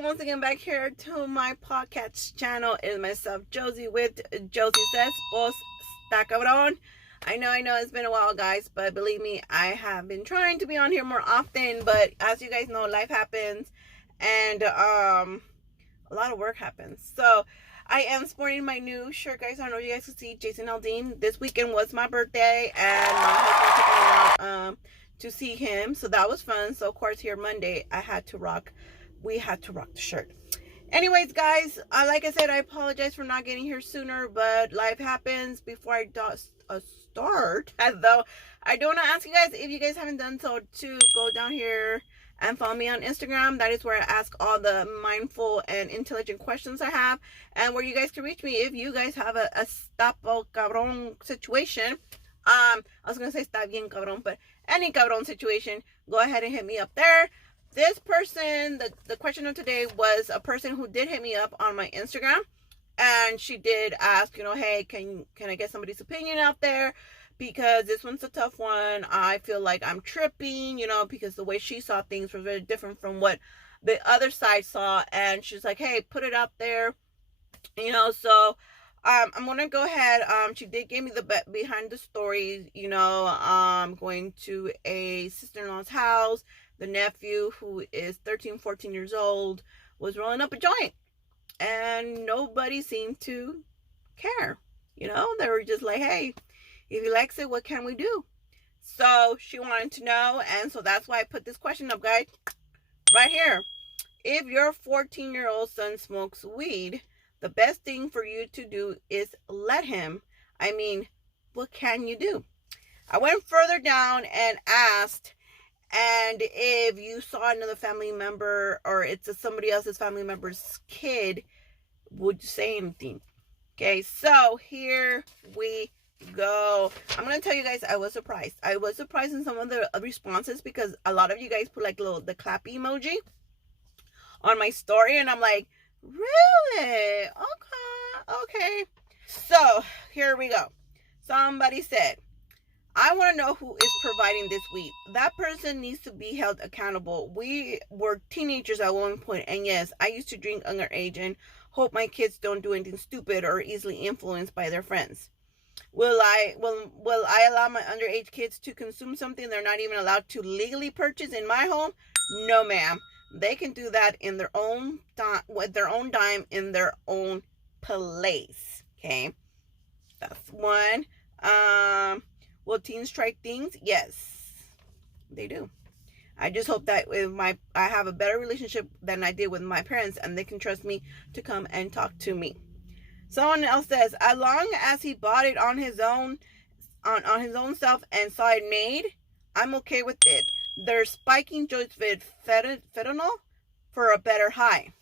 welcome once again back here to my podcast channel. It is myself, Josie, with Josie Says, Vos está cabrón. I know it's been a while, guys, but believe me, I have been trying to be on here more often, but as you guys know, life happens, and a lot of work happens. So I am sporting my new shirt, guys. I know you guys can see Jason Aldean. This weekend was my birthday, and my husband took me out to see him, so that was fun. So of course here Monday we had to rock the shirt. Anyways, guys, like I said, I apologize for not getting here sooner, but life happens. Before I start, though, I do want to ask you guys, if you guys haven't done so, to go down here and follow me on Instagram. That is where I ask all the mindful and intelligent questions I have, and where you guys can reach me if you guys have a stapo cabrón situation. I was gonna say está bien cabrón, but any cabrón situation, go ahead and hit me up there. This person, the question of today was a person who did hit me up on my Instagram, and she did ask, hey, can I get somebody's opinion out there, because this one's a tough one. I feel like I'm tripping, because the way she saw things was very different from what the other side saw, and she's like, hey, put it out there, so I'm gonna go ahead. She did give me the behind the story, going to a sister-in-law's house. The nephew, who is 13, 14 years old, was rolling up a joint, and nobody seemed to care. They were just like, hey, if he likes it, what can we do? So she wanted to know, and so that's why I put this question up, guys, right here. If your 14-year-old son smokes weed, the best thing for you to do is let him. I mean, what can you do? I went further down and asked, and if you saw another family member, or it's somebody else's family member's kid, would you say anything? Okay, so here we go. I'm going to tell you guys, I was surprised. I was surprised in some of the responses, because a lot of you guys put like the clap emoji on my story, and I'm like, really? Okay. So here we go. Somebody said, I want to know who is providing this weed. That person needs to be held accountable. We were teenagers at one point, and yes, I used to drink underage and hope my kids don't do anything stupid or easily influenced by their friends. Will I allow my underage kids to consume something they're not even allowed to legally purchase in my home? No, ma'am. They can do that in their own time, with their own dime, in their own place. Okay, that's one. Will teens try things? Yes, they do. I just hope that I have a better relationship than I did with my parents, and they can trust me to come and talk to me. Someone else says, as long as he bought it on his own, on his own self, and saw it made, I'm okay with it. They're spiking joints with fentanyl for a better high.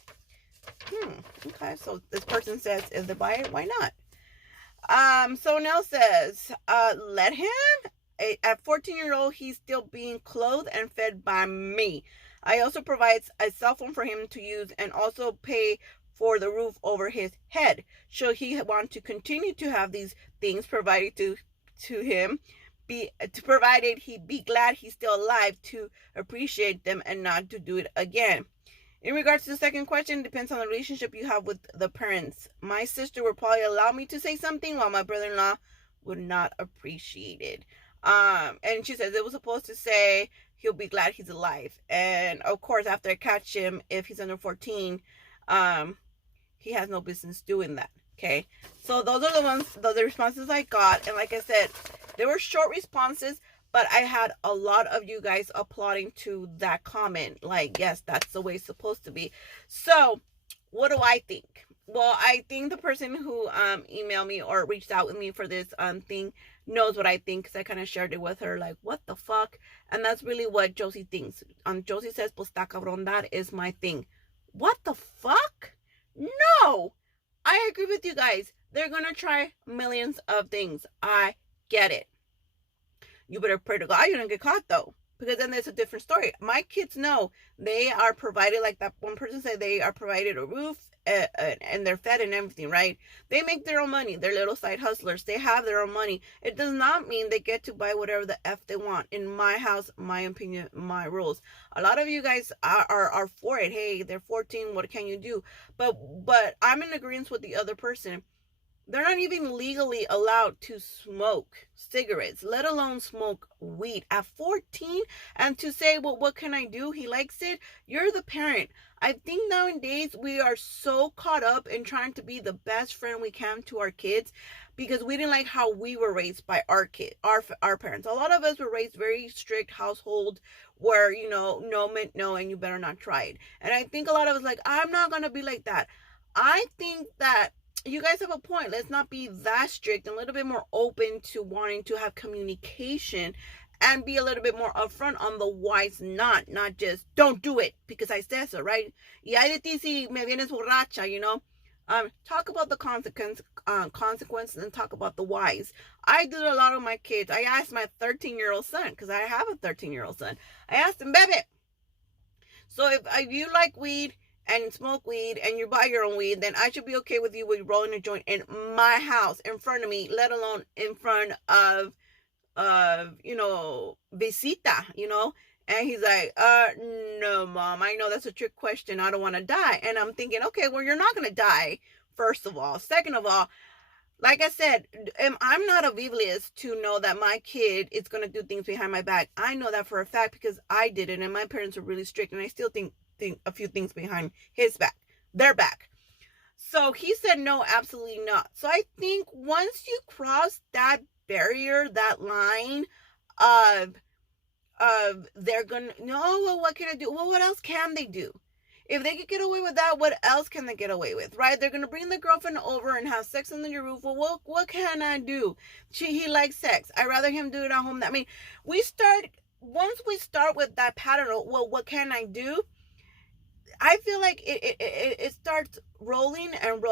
Okay, so this person says, if they buy it, why not? Someone else says, let him. At 14-year-old, he's still being clothed and fed by me. I also provide a cell phone for him to use, and also pay for the roof over his head. Should he want to continue to have these things provided to him, provided he be glad he's still alive to appreciate them and not to do it again. In regards to the second question, depends on the relationship you have with the parents. My sister would probably allow me to say something, while my brother-in-law would not appreciate it. And she says it was supposed to say he'll be glad he's alive. And of course, after I catch him, if he's under 14, he has no business doing that. Okay, so those are the responses I got. And like I said, they were short responses, but I had a lot of you guys applauding to that comment. Like, yes, that's the way it's supposed to be. So what do I think? Well, I think the person who emailed me or reached out with me for this thing knows what I think, because I kind of shared it with her, like, what the fuck? And that's really what Josie thinks. Josie says, pues está cabrón, that is my thing. What the fuck? No! I agree with you guys. They're gonna try millions of things. I get it. You better pray to God you don't get caught, though. because then there's a different story. My kids know they are provided, like that one person said, they are provided a roof, and they're fed and everything, right? They make their own money. They're little side hustlers. They have their own money. It does not mean they get to buy whatever the F they want. In my house, my opinion, my rules. A lot of you guys are for it. Hey, they're 14. What can you do? But I'm in agreement with the other person. They're not even legally allowed to smoke cigarettes, let alone smoke weed at 14. And to say, well, what can I do? He likes it. You're the parent. I think nowadays we are so caught up in trying to be the best friend we can to our kids because we didn't like how we were raised by our parents. A lot of us were raised very strict household where, no meant no and you better not try it. And I think a lot of us like, I'm not going to be like that. I think that you guys have a point. Let's not be that strict and a little bit more open to wanting to have communication and be a little bit more upfront on the why's not just don't do it because I said so, right? Y ay de ti si me vienes borracha, talk about the consequences and talk about the whys. I do a lot of my kids. I asked my 13-year-old son, because I have a 13-year-old son. I asked him, baby, so if you like weed and smoke weed and you buy your own weed, then I should be okay with you rolling a joint in my house in front of me, let alone in front of visita, And he's like, no, Mom, I know that's a trick question. I don't want to die. And I'm thinking, okay, well, you're not going to die, first of all. Second of all, like I said, I'm not oblivious to know that my kid is going to do things behind my back. I know that for a fact because I did it and my parents were really strict and I still think a few things behind their back. So he said, no, absolutely not. So I think once you cross that barrier, that line of they're gonna, no, well, what can I do? Well, what else can they do? If they could get away with that, what else can they get away with, right? They're gonna bring the girlfriend over and have sex under your roof. Well, what can I do? He likes sex. I'd rather him do it at home. Once we start with that pattern of, well, what can I do? I feel like it starts rolling and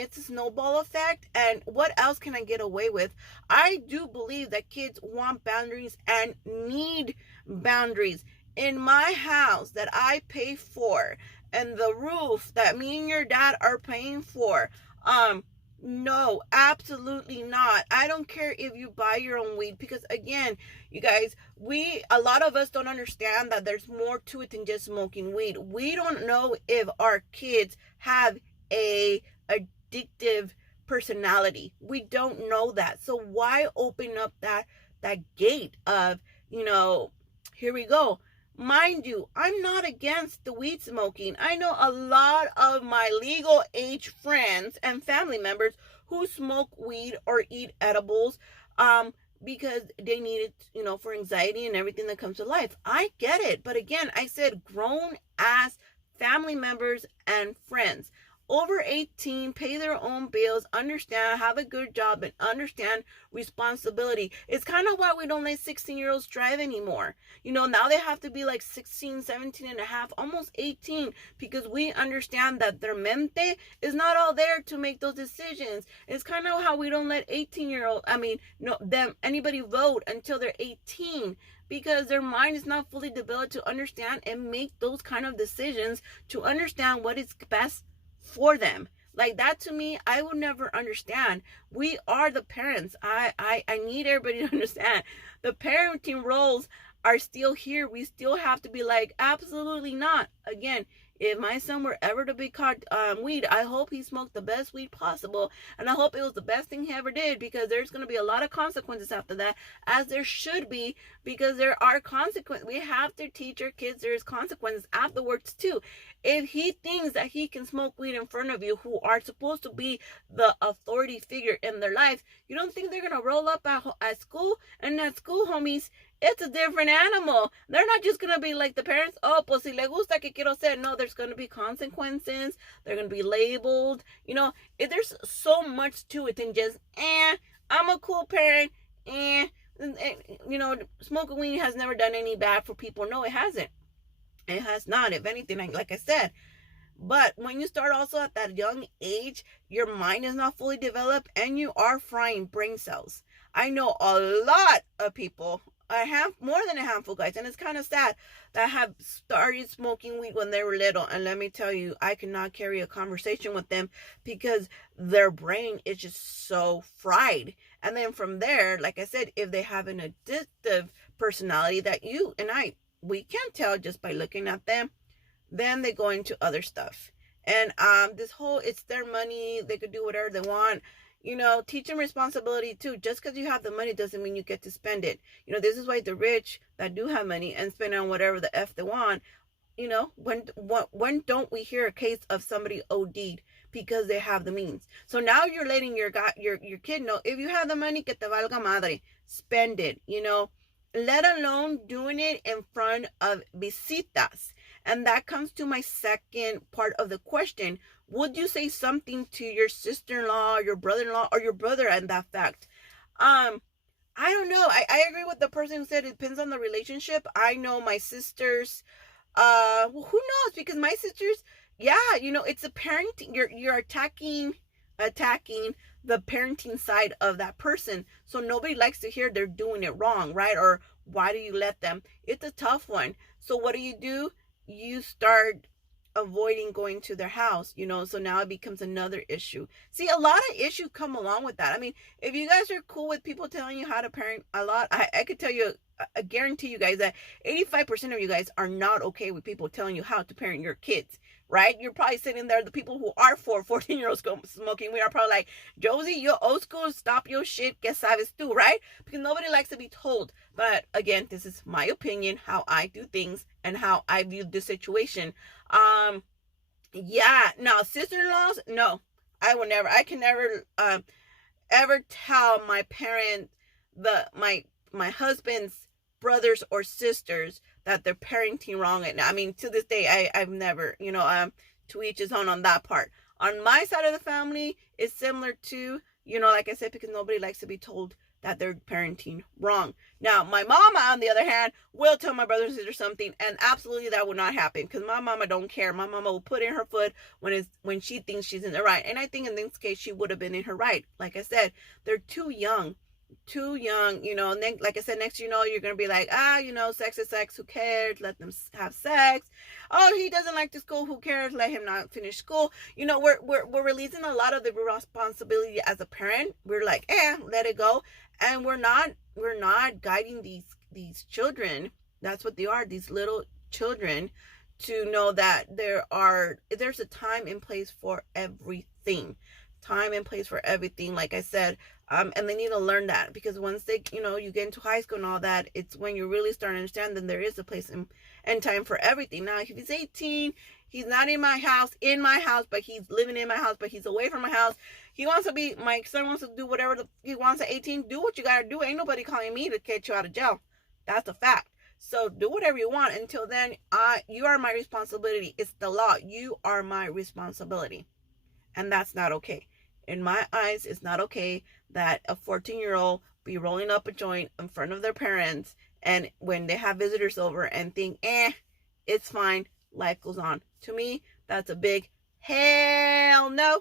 it's a snowball effect. And what else can I get away with? I do believe that kids want boundaries and need boundaries. In my house that I pay for and the roof that me and your dad are paying for, no, absolutely not. I don't care if you buy your own weed because again, you guys, a lot of us don't understand that there's more to it than just smoking weed. We don't know if our kids have a addictive personality. We don't know that. So why open up that gate of, here we go. Mind you, I'm not against the weed smoking. I know a lot of my legal age friends and family members who smoke weed or eat edibles because they need it, for anxiety and everything that comes to life. I get it. But again, I said grown ass family members and friends. Over 18, pay their own bills, understand, have a good job, and understand responsibility. It's kind of why we don't let 16-year-olds drive anymore. Now they have to be like 16, 17 and a half, almost 18, because we understand that their mente is not all there to make those decisions. It's kind of how we don't let anybody vote until they're 18. Because their mind is not fully developed to understand and make those kind of decisions, to understand what is best for them. Like that, to me, I would never understand. We are the parents. I need everybody to understand the parenting roles are still here. We still have to be like, absolutely not. Again, if my son were ever to be caught weed, I hope he smoked the best weed possible, and I hope it was the best thing he ever did, because there's going to be a lot of consequences after that, as there should be, because there are consequences. We have to teach our kids there's consequences afterwards too. If he thinks that he can smoke weed in front of you, who are supposed to be the authority figure in their life, you don't think they're going to roll up at school? And at school, homies, it's a different animal. They're not just going to be like the parents, oh, pues si le gusta que quiero ser. No, there's going to be consequences. They're going to be labeled. There's so much to it than just, I'm a cool parent. Smoking weed has never done any bad for people. No, it hasn't. It has not. If anything, like I said. But when you start also at that young age, your mind is not fully developed and you are frying brain cells. I know a lot of people, more than a handful, guys, and it's kind of sad, that have started smoking weed when they were little. And let me tell you, I cannot carry a conversation with them because their brain is just so fried. And then from there, like I said, if they have an addictive personality that you and we can't tell just by looking at them, then they go into other stuff. And this whole, it's their money, they could do whatever they want. Teach them responsibility too. Just because you have the money doesn't mean you get to spend it. This is why the rich that do have money and spend on whatever the F they want, when don't we hear a case of somebody OD'd because they have the means? So now you're letting your kid know, if you have the money, que te valga madre, spend it, let alone doing it in front of visitas. And that comes to my second part of the question. Would you say something to your sister-in-law, your brother-in-law, or your brother on that fact? I don't know. I agree with the person who said it depends on the relationship. I know my sisters, who knows? Because my sisters, yeah, it's a parenting. You're attacking the parenting side of that person. So nobody likes to hear they're doing it wrong, right? Or why do you let them? It's a tough one. So what do? You start avoiding going to their house, so now it becomes another issue. See, a lot of issues come along with that. I mean, if you guys are cool with people telling you how to parent a lot, I could tell you, I guarantee you guys that 85% of you guys are not okay with people telling you how to parent your kids, right? You're probably sitting there, the people who are 14-year-olds smoking, we are probably like, Josie, you're old school, stop your shit, que sabes tú, right? Because nobody likes to be told. But again, this is my opinion, how I do things and how I view the situation. Yeah, now sister-in-laws, no, I can never ever tell my parents, my husband's brothers or sisters, that they're parenting wrong. And I mean, to this day, I've never, to each his own on that part. On my side of the family, it's similar to, like I said, because nobody likes to be told that they're parenting wrong. Now, my mama, on the other hand, will tell my brother and sister something, and absolutely that will not happen, because my mama don't care. My mama will put in her foot when she thinks she's in the right. And I think in this case, she would have been in her right. Like I said, they're too young, and then, like I said, next you're going to be like, sex is sex, who cares? Let them have sex. Oh, he doesn't like to school, who cares? Let him not finish school. We're releasing a lot of the responsibility as a parent. We're like, let it go. And we're not guiding these children. That's what they are, these little children, to know that there's a time and place for everything. Time and place for everything, like I said. And they need to learn that, because once they, you get into high school and all that, it's when you really start to understand that there is a place and time for everything. Now, if he's 18, he's not in my house, but he's living in my house, but he's away from my house. My son wants to do whatever he wants at 18. Do what you gotta do. Ain't nobody calling me to get you out of jail. That's a fact. So do whatever you want. Until then, you are my responsibility. It's the law. You are my responsibility. And that's not okay. In my eyes, it's not okay that a 14-year-old be rolling up a joint in front of their parents, and when they have visitors over and think, it's fine, life goes on. To me, that's a big hell no.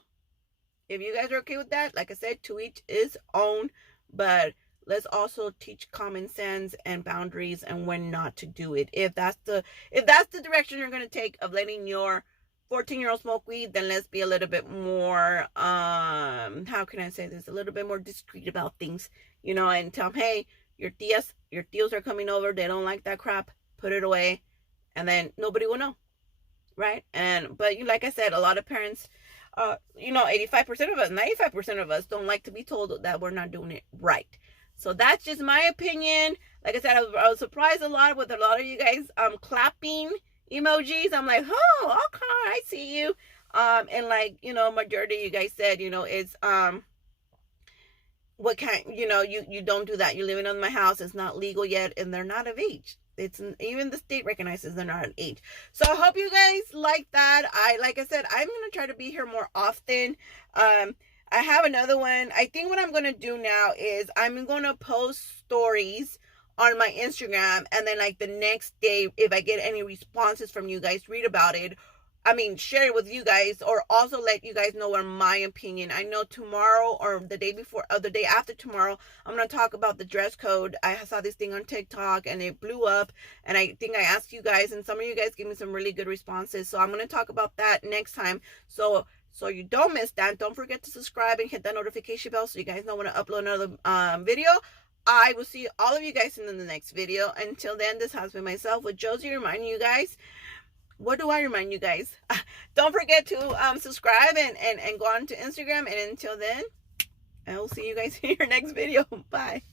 If you guys are okay with that, like I said, to each his own, but let's also teach common sense and boundaries and when not to do it. If that's the direction you're going to take of letting your 14-year-old smoke weed, then let's be a little bit more, how can I say this? A little bit more discreet about things, and tell them, hey, your tios are coming over. They don't like that crap. Put it away. And then nobody will know. Right? But like I said, a lot of parents, 85% of us, 95% of us don't like to be told that we're not doing it right. So that's just my opinion. Like I said, I was surprised a lot with a lot of you guys, clapping emojis. I'm like, oh, okay, I see you. And like, majority of you guys said, it's, what kind, you don't do that. You're living in my house. It's not legal yet. And they're not of age. Even the state recognizes they're not of age. So I hope you guys like that. Like I said, I'm going to try to be here more often. I have another one. I think what I'm going to do now is I'm going to post stories on my Instagram, and then like the next day, if I get any responses from you guys, read about it, share it with you guys, or also let you guys know what my opinion. I know tomorrow or the day before or the day after tomorrow, I'm going to talk about the dress code. I saw this thing on TikTok and it blew up, and I think I asked you guys, and some of you guys gave me some really good responses. So I'm going to talk about that next time. So you don't miss that. Don't forget to subscribe and hit that notification bell so you guys know when I upload another video. I will see all of you guys in the next video. Until then, this has been myself with Josie reminding you guys. What do I remind you guys? Don't forget to subscribe and go on to Instagram. And until then, I will see you guys in your next video. Bye.